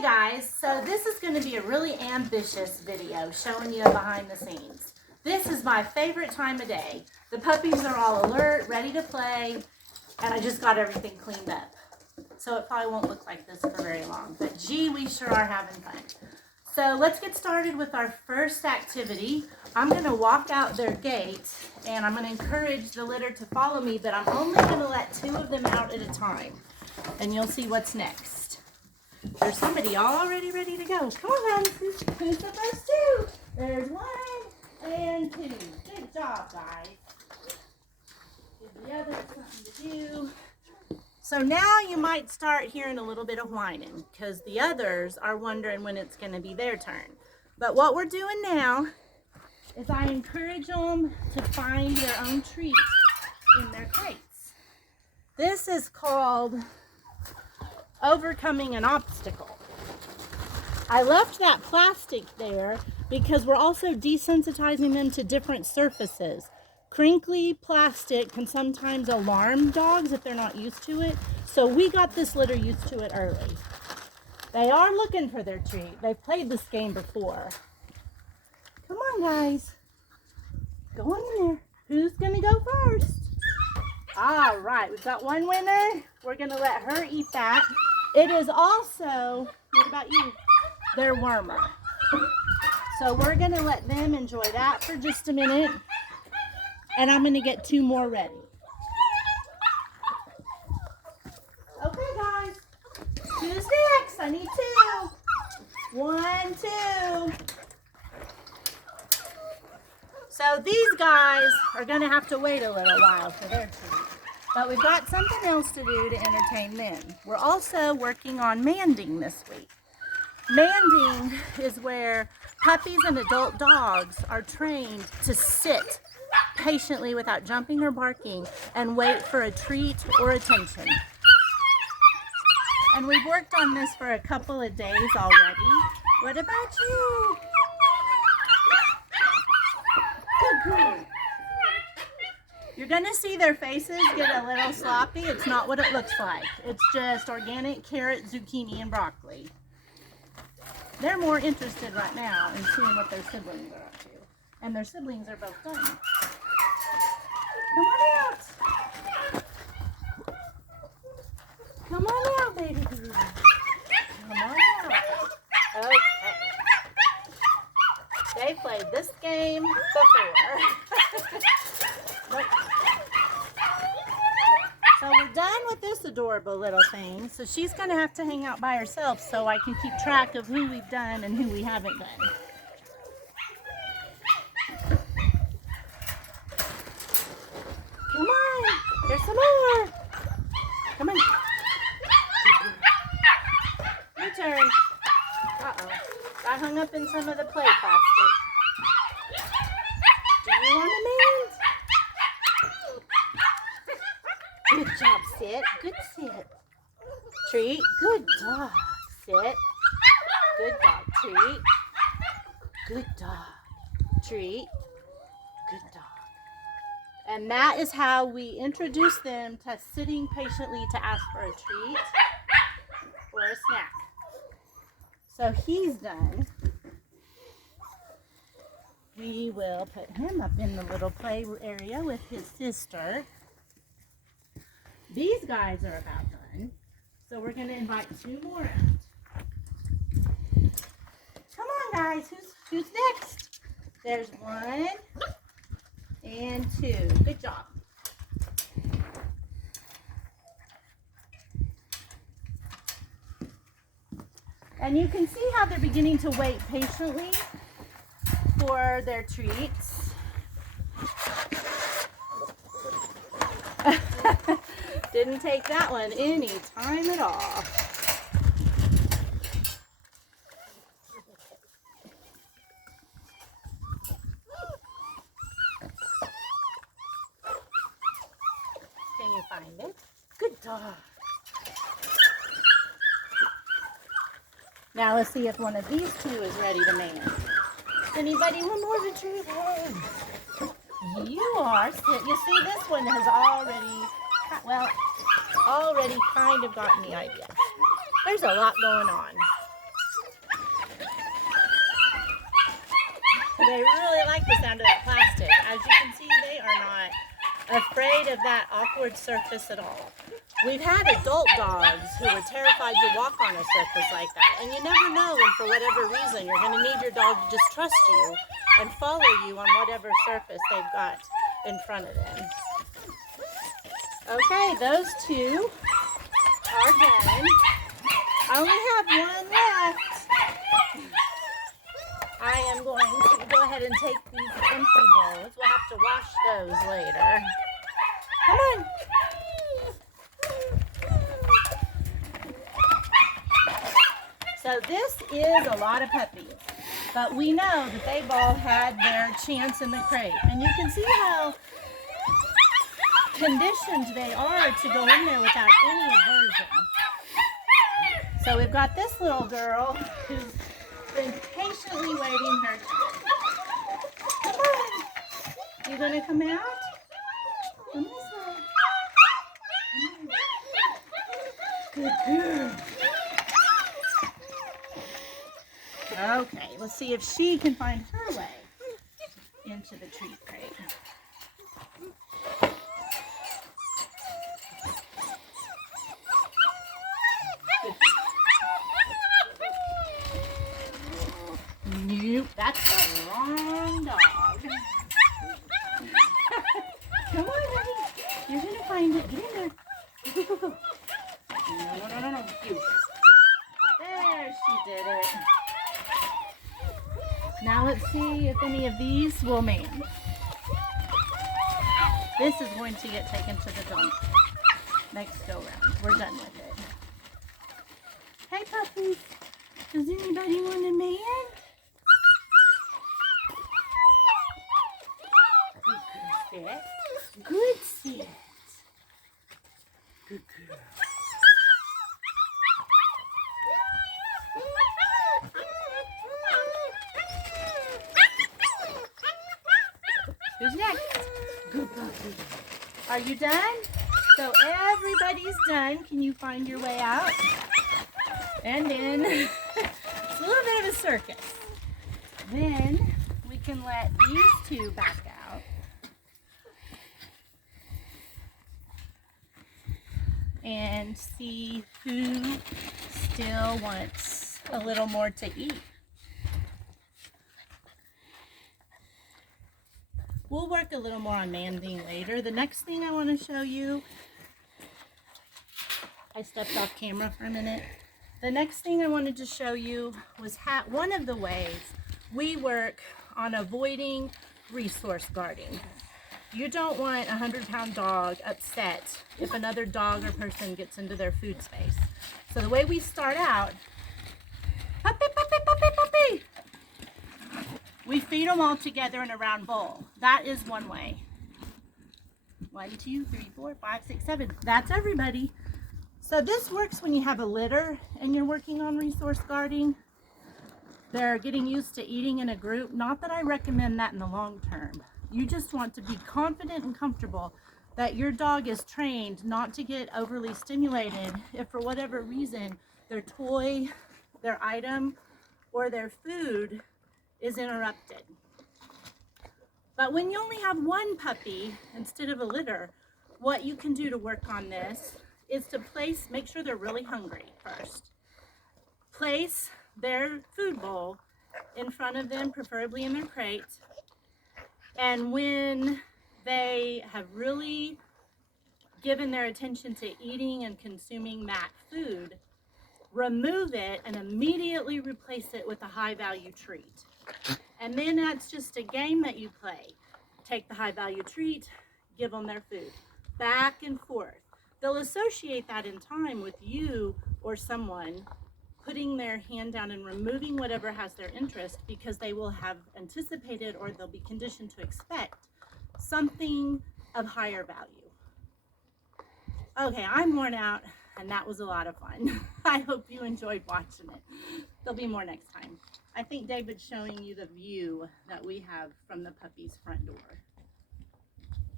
Okay guys, so this is going to be a really ambitious video showing you behind the scenes. This is my favorite time of day. The puppies are all alert, ready to play, and I just got everything cleaned up. So it probably won't look like this for very long, but gee, we sure are having fun. So let's get started with our first activity. I'm going to walk out their gate and I'm going to encourage the litter to follow me, but I'm only going to let 2 of them out at a time. And you'll see what's next. There's somebody already ready to go. Come on, guys. Who's the first 2? There's 1 and 2. Good job, guys. Give the others something to do. So now you might start hearing a little bit of whining because the others are wondering when it's going to be their turn. But what we're doing now is I encourage them to find their own treat in their crates. This is called overcoming an obstacle. I left that plastic there because we're also desensitizing them to different surfaces. Crinkly plastic can sometimes alarm dogs if they're not used to it. So we got this litter used to it early. They are looking for their treat. They've played this game before. Come on, guys. Go on in there. Who's going to go first? All right, we've got 1 winner. We're going to let her eat that. It is also, what about you? Their wormer. So we're going to let them enjoy that for just a minute. And I'm going to get 2 more ready. Okay, guys. Who's next? I need 2. 1, 2. So these guys are going to have to wait a little while for their treat. But we've got something else to do to entertain them. We're also working on manding this week. Manding is where puppies and adult dogs are trained to sit patiently without jumping or barking and wait for a treat or attention. And we've worked on this for a couple of days already. What about you? Good girl. You're going to see their faces get a little sloppy. It's not what it looks like. It's just organic carrot, zucchini, and broccoli. They're more interested right now in seeing what their siblings are up to. And their siblings are both done. Come on out. Come on out, baby. Come on out. Okay. They played this game before. Nope. So we're done with this adorable little thing. So she's going to have to hang out by herself so I can keep track of who we've done and who we haven't done. Come on. There's some more. Come on. Your turn. Uh-oh. Got hung up in some of the play plastic. Do you want a mint? Good job, sit. Good sit. Treat. Good dog. Sit. Good dog. Treat. Good dog. Treat. Good dog. And that is how we introduce them to sitting patiently to ask for a treat or a snack. So he's done. We will put him up in the little play area with his sister. These guys are about done. So we're going to invite 2 more out. Come on, guys. Who's next? There's 1 and 2. Good job. And you can see how they're beginning to wait patiently for their treats. Didn't take that one any time at all. Can you find it? Good dog. Now let's see if one of these 2 is ready to man. Anybody want more of a treat? Hey, you are. You see, this one has already kind of gotten the idea. There's a lot going on. like the sound of that plastic. As you can see, they are not afraid of that awkward surface at all. We've had adult dogs who were terrified to walk on a surface like that. And you never know when, for whatever reason, you're going to need your dog to just trust you and follow you on whatever surface they've got in front of them. Okay, those two are done. I only have one left. I am going to go ahead and take these empty bowls. We'll have to wash those later. Come on. So this is a lot of puppies, but we know that they've all had their chance in the crate. And you can see how conditioned they are to go in there without any aversion. So we've got this little girl who's been patiently waiting her turn. Come on. You gonna come out? Come this way. Good girl. Okay, let's see if she can find her way into the treat crate. Nope, that's the wrong dog. Come on, honey. You're gonna find it. Get in there. Go, go, go, go. No. You. There, she did it. Now let's see if any of these will man. This is going to get taken to the dump next go round. We're done with it. Hey puppies, does anybody want a man? Good sit. Good sit. Good girl. Who's next? Good puppy. Are you done? So everybody's done. Can you find your way out? And then it's a little bit of a circus. Then we can let these two back out. And see who still wants a little more to eat. We'll work a little more on Manding later. The next thing I want to show you, I stepped off camera for a minute. The next thing I wanted to show you was one of the ways we work on avoiding resource guarding. You don't want a 100-pound dog upset if another dog or person gets into their food space. So the way we start out, puppy, puppy, puppy, puppy. We feed them all together in a round bowl. That is one way. 1, 2, 3, 4, 5, 6, 7. That's everybody. So this works when you have a litter and you're working on resource guarding. They're getting used to eating in a group. Not that I recommend that in the long term. You just want to be confident and comfortable that your dog is trained not to get overly stimulated if for whatever reason their toy, their item, or their food is interrupted. But when you only have one puppy instead of a litter, what you can do to work on this is to make sure they're really hungry first. Place their food bowl in front of them, preferably in their crate. And when they have really given their attention to eating and consuming that food, remove it and immediately replace it with a high-value treat. And then that's just a game that you play. Take the high-value treat, give them their food. Back and forth. They'll associate that in time with you or someone putting their hand down and removing whatever has their interest, because they will have anticipated or they'll be conditioned to expect something of higher value. Okay, I'm worn out, and that was a lot of fun. I hope you enjoyed watching it. There'll be more next time. I think David's showing you the view that we have from the puppy's front door.